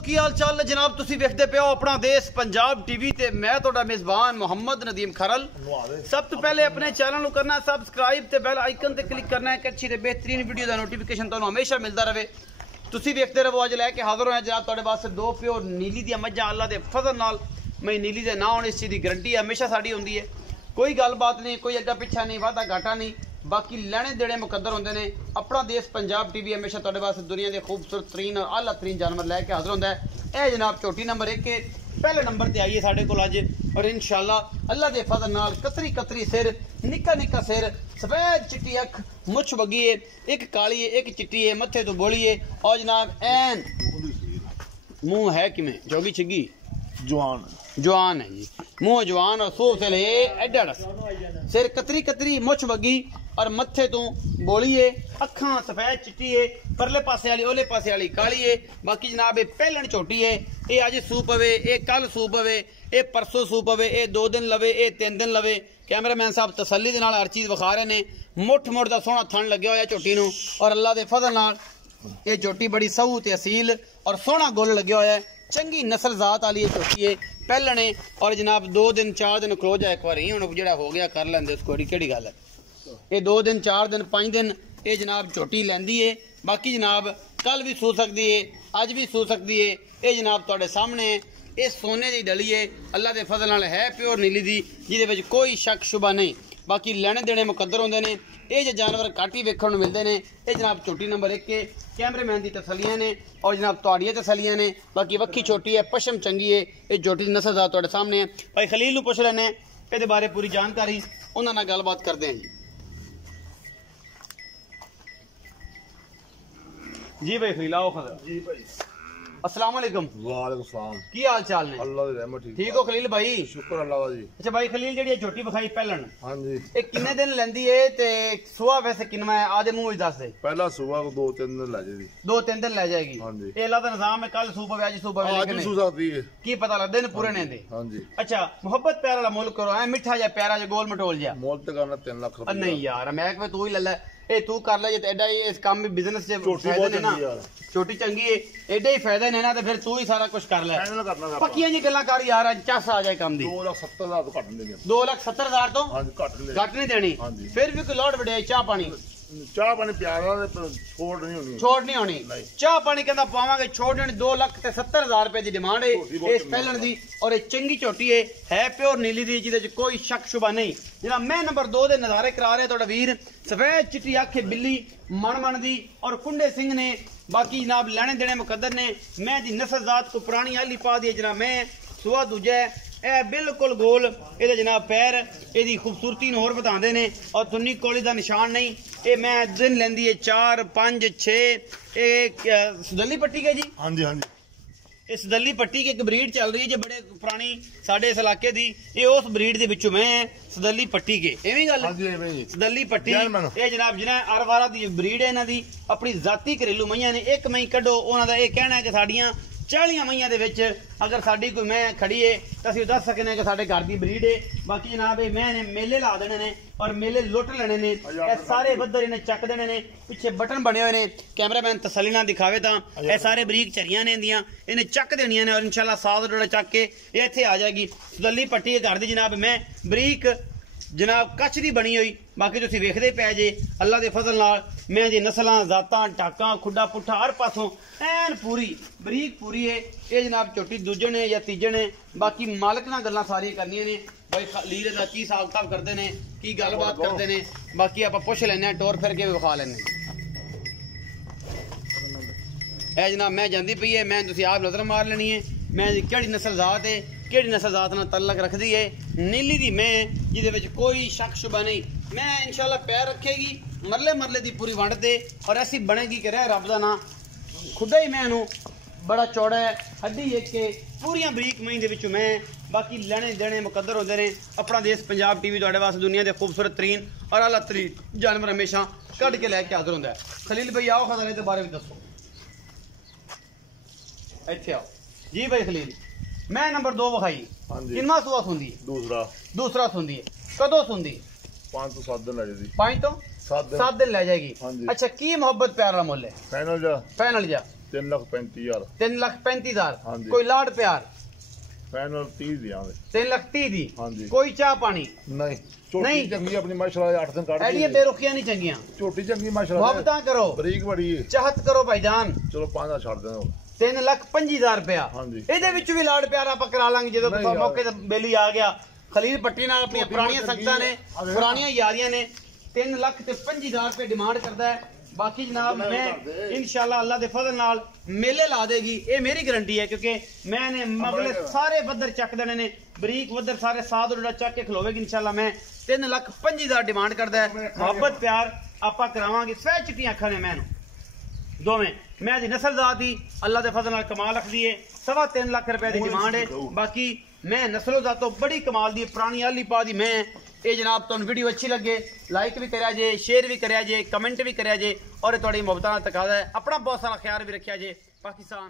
की हाल चाल है जनाब। तुसी वेखदे पे हो अपना देश पंजाब टीवी ते मैं तोड़ा मेजबान मोहम्मद नदीम खरल। सब तो पहले अपने चैनल को करना सबसक्राइब ते बेल आइकन ते क्लिक करना है कि अच्छी ते बेहतरीन वीडियो का नोटिफिकेशन तुहानू हमेशा मिलता रहे। तुसी वेखते रहो। अज लैके हाजिर होया जनाब तुहाडे वास्ते दो प्योर नीली दी मज्जां अल्लाह दे फजल नाल। मैं नीली दे ना होने इस चीज़ की गारंटी हमेशा साड़ी होंदी है। कोई गलबात नहीं, कोई अग्गा पिछा नहीं, वादा घाटा नहीं, बाकी लेने देने मुकद्दर होंगे ने। अपना देश पंजाब टीवी हमेशा तुहाडे वास्ते दुनिया के खूबसूरत तरीन और आला तरीन जानवर लैके हाजिर होंदा है। यह जनाब चोटी नंबर 1 के पहले नंबर ते आई है साढ़े कोल अज। और इंशाअल्लाह अल्लाह के फजल नाल कतरी कतरी सिर, निक्का निक्का सिर, सफेद चिट्टी अख, मुछ बगी है, एक काली है एक चिट्टी है, मत्थे तो बोली है। और जनाब एन मुंह है किमें जोगी छिगी जवान जवान है जी, मुंह जवान और सूफ से एडा सिर कतरी कतरी मुछ बगी और मत्थे तो बोली है, अखा सफेद चिट्टी है, परले पासे वाली ओले पासे वाली काली है। बाकी जनाब ये पहलन छोटी है, ये अज सूप पवे, ये कल सूप पवे, ये परसों सूप पवे, ये 2 दिन लवे, ये 3 दिन लवे। कैमरामैन साहब तसल्ली दे नाल हर चीज़ विखा रहे ने। मुठ मुठ का सोहना थन लगे होया झोटी नूं और अल्लाह के फजल नाल ये झोटी बड़ी सहू ते असील और सोहना गुल लगे होया है। चंगी नस्ल जात वाली झोटी है, पहलने। और जनाब 2 दिन 4 दिन खलो जाए एक बार हूँ जो हो गया कर लेंदे उसको कि गल है। ये 2 दिन 4 दिन 5 दिन ये जनाब झोटी लैंदी है। बाकी जनाब कल भी सू सकती है, अज भी सू सकती है। ये जनाब तुहाडे सामने ये सोने की डली है, अल्लाह के फजल नाल है प्योर नीली दी, जिहदे कोई शक शुबा नहीं। बाकी लेने देने मुकद्दर होंदे ने। ये जो जानवर घट ही वेखण नूं मिलदे ने। ये जनाब छोटी नंबर 1 के कैमरेमैन की तसलियां ने और जनाब तुहाडियां तसलियां ने। बाकी वक्खी छोटी है, पशम चंगी है, ये छोटी नस्ल दा तुहाडे सामने है। भाई खलील नूं पुछ लैने इहदे बारे पूरी जानकारी, उन्हां नाल गलबात करदे हैं जी। भाई खलील आओ खलील जी भाई। अस्सलाम वालेकुम। वालेकुम सलाम। की हाल चाल ने? अल्लाह दी रहमत ठीक हो खलील भाई? शुक्र अल्लाह दा जी। अच्छा भाई खलील जेडी झोटी विखाई पहलन हां जी, ये किन्ने दिन लेंदी है ते सुआ वैसे किनवा है? आधे मुंह विच दस दे। पहला सुबह को 2-3 दिन ला जाएगी। 2-3 दिन ले जाएगी। हां जी। ये अल्लाह दा निजाम है, कल सूबह वे आज सूबह वे आज भी सू सकती है, की पता लगदे ने पूरे ने दे। हां जी। अच्छा मोहब्बत प्यार वाला मुल्क करो, ऐ मिठा जा प्यारा जा गोल मटोल जा मोल ते करना 3 लाख रुपए। नहीं यार मैं कहे तू ही ले ले, ए तू कर ले जे एडा इस काम में बिजनेस से फायदा ने ना। छोटी चंगी है, एडा ही फायदा ने ना, तो फिर तू ही सारा कुछ कर ले। पक्कियां जी गल्लां कर यार, चस आ जाए काम दी। 2,70,000 तो घट नहीं देंगे। 2,70,000 तो हां जी घट नहीं देनी। फिर भी कोई लोड बड़े चाह पानी चाह पानी प्यारा छोड़ नहीं होनी, छोड़ नहीं होनी। चाह पानी कहता पावांगे, छोड़ नहीं। 2,70,000 रुपए की डिमांड है इस पहलन दी। और एक चंगी झोटी है प्योर नीली दी, जिहदे च कोई शक शुबा नहीं। जनाब मैं नंबर 2 दे नजारे करा रहे थोड़ा वीर। सफेद चिट्टी अख बिल्ली मन दी और कुंडे सिंह ने। बाकी जनाब लेने देने मुकद्दर ने। मैं दी नस्ल जात को पुरानी आली पा दी जनाब। मैं सुआ दूजा ए बिल्कुल गोल ये जनाब पैर यदी खूबसूरती होर बताते ने। और तुन्नी कोली का निशान नहीं। ये मैं दिन लेंदी है 4 5 6 एक सदली पट्टी के जी। हां जी हां जी। इस सदली पट्टी की एक ब्रीड चल रही है जो बड़े पुरानी साडे इस इलाके दी। ये उस ब्रीड दे विचों मैं सदली पट्टी के एवं गल। हां जी भाई सदली पट्टी ये जनाब जिन्हें अरवारा दी ब्रीड है इन्हां दी अपनी जाती घरेलू मईयां ने। एक मई कड्डो उन्हां दा ये कहना है कि साडियां 40 मईयां दे विच अगर साडी कोई मैं खड़ी है तो असीं दस सकने कि साडे घर दी ब्रीड है। बाकी जनाब मैं ने मेले ला देने ने और मेले लुट लेने ने। ये सारे बद्दर इन्हें चक देने ने, पिछे बटन बने हुए ने। कैमरामैन तसल्ली नाल दिखावे तां ये सारे बरीक झरियां ने इंदियां, इन्हें चक देनियां ने और इंशाल्लाह साथ डोड़ा चक के ये इत्थे आ जाएगी। सदली पट्टी घर दी जनाब मैं बरीक जनाब कच्छ दी बनी हुई। बाकी तुसीं वेखदे पै जे अल्लाह दे फजल नाल मैं जी नस्लां जातां टाकां खुड्डा पुट्ठा हर पासों ऐन पूरी बरीक पूरी है। ये जनाब छोटी दूजे ने या तीजे ने। बाकी मालक नाल गल्लां सारियां करनियां ने। भाई खलील दा की हिसाब किताब करदे ने, की गलबात करदे ने, बाकी आपां पुछ लैने टोर फिर के विखा लैने। ए जनाब मैं जांदी पई है, मैं तुसीं आप नजर मार लेनी है। मैं केड़ी नस्ल जात है, केड़ी नस्ल जात नाल तल्लक रखदी है। नीली दी मैं जिहदे विच कोई शक शुबा नहीं। मैं इंशाल्लाह पैर रखेगी मरले मरले दी पूरी वंड दे और ऐसी बनेगी कि रह रब दा ना। खुदा ही मैं नूं बड़ा चौड़ा है, हड्डी एक के पूरियां बरीक मई दे विच मैं। बाकी लेने देने मुकद्दर होंदे ने। अपना देश पंजाब टीवी तुहाडे वास्ते दुनिया दे खूबसूरत तरीन और आला तरीन जानवर हमेशा कढ के लैके हाजिर होंदा है। खलील भाई आओ खजाने दे बारे में दसो। इत्थे आओ जी भाई खलील। मैं नंबर 2 विखाई किन्ना सुआ सुंदी? दूसरा सुंदी है। कदों सुंदी? 5 तो 7 दिन ले जाएगी। 5 तो 7 दिन ले जाएगी। अच्छा की मोहब्बत प्यार दा मुल है? फाइनल जा फाइनल जा 3,35,000 3,35,000 ਹਾਂਜੀ। कोई लाड प्यार ਫਾਈਨਲ 30 ਦਿਆਂਗੇ 3,30,000 दी ਹਾਂਜੀ। कोई चाह पानी ਨਹੀਂ ਝੋਟੀ ਨਹੀਂ। ਚੰਗੀ ਆਪਣੀ ਮਾਸ਼ਾਅੱਲਾ 8 ਦਿਨ ਕੱਢ एडिया बेरुखियां नहीं चंगियां ਝੋਟੀ ਚੰਗੀ ਮਾਸ਼ਾਅੱਲਾ मोहब्बतां करो ਬਰੀਕ ਬੜੀ ਹੈ चाहत करो भाईजान ਚਲੋ 5 ਦਾ ਛੱਡ ਦੇਣਾ 3,25,000 रुपया ਹਾਂਜੀ। ਇਹਦੇ ਵਿੱਚ ਵੀ ਲਾੜ ਪਿਆਰ ਆਪਾਂ ਕਰਾ ਲਾਂਗੇ ਜਦੋਂ ਨਹੀਂ ਕੋਈ ਯਾਰ। ਮੌਕੇ ਤੇ ਬੇਲੀ ਆ ਗਿਆ ਖਲੀਲ ਪੱਟੀ ਨਾਲ ਆਪਣੀਆਂ ਝੋਟੀ ਪੁਰਾਣੀਆਂ ਚੰਗੀ ਸੰਗਤਾਂ ਨੇ ਹੈ। ਪੁਰਾਣੀਆਂ ਯਾਰੀਆਂ ਨੇ 3,25,000 रुपए डिमांड करता है बाकी जनाब मैं इंशाल्लाह अल्लाह दे फजल नाल मेले ला देगी ये मेरी गारंटी है क्योंकि मैंने मगले सारे बदर चक देने ने बरीक बदर सारे साथ उड़ा चक के खलोवेगी इंशाल्लाह मैं 3,25,000 डिमांड करता है मोहब्बत प्यार आपा करावांगे सै चिट्टियां अखां ने मैनू दोवें मैं दी नस्ल जात ही अल्लाह दे फजल नाल कमाल रखदी है 3.5 लाख रुपए दी डिमांड है बाकी मैं नस्लो जातो बड़ी कमाल दी पुरानी आली पा दी मैं ये जनाब तुहानू वीडियो अच्छी लगे लाइक भी करिया जे शेयर भी करिया जे कमेंट भी करिया जे और तुहाडी मुहब्बतां दा तकाजा है अपना बहुत सारा ख्याल भी रखिया जे पाकिस्तान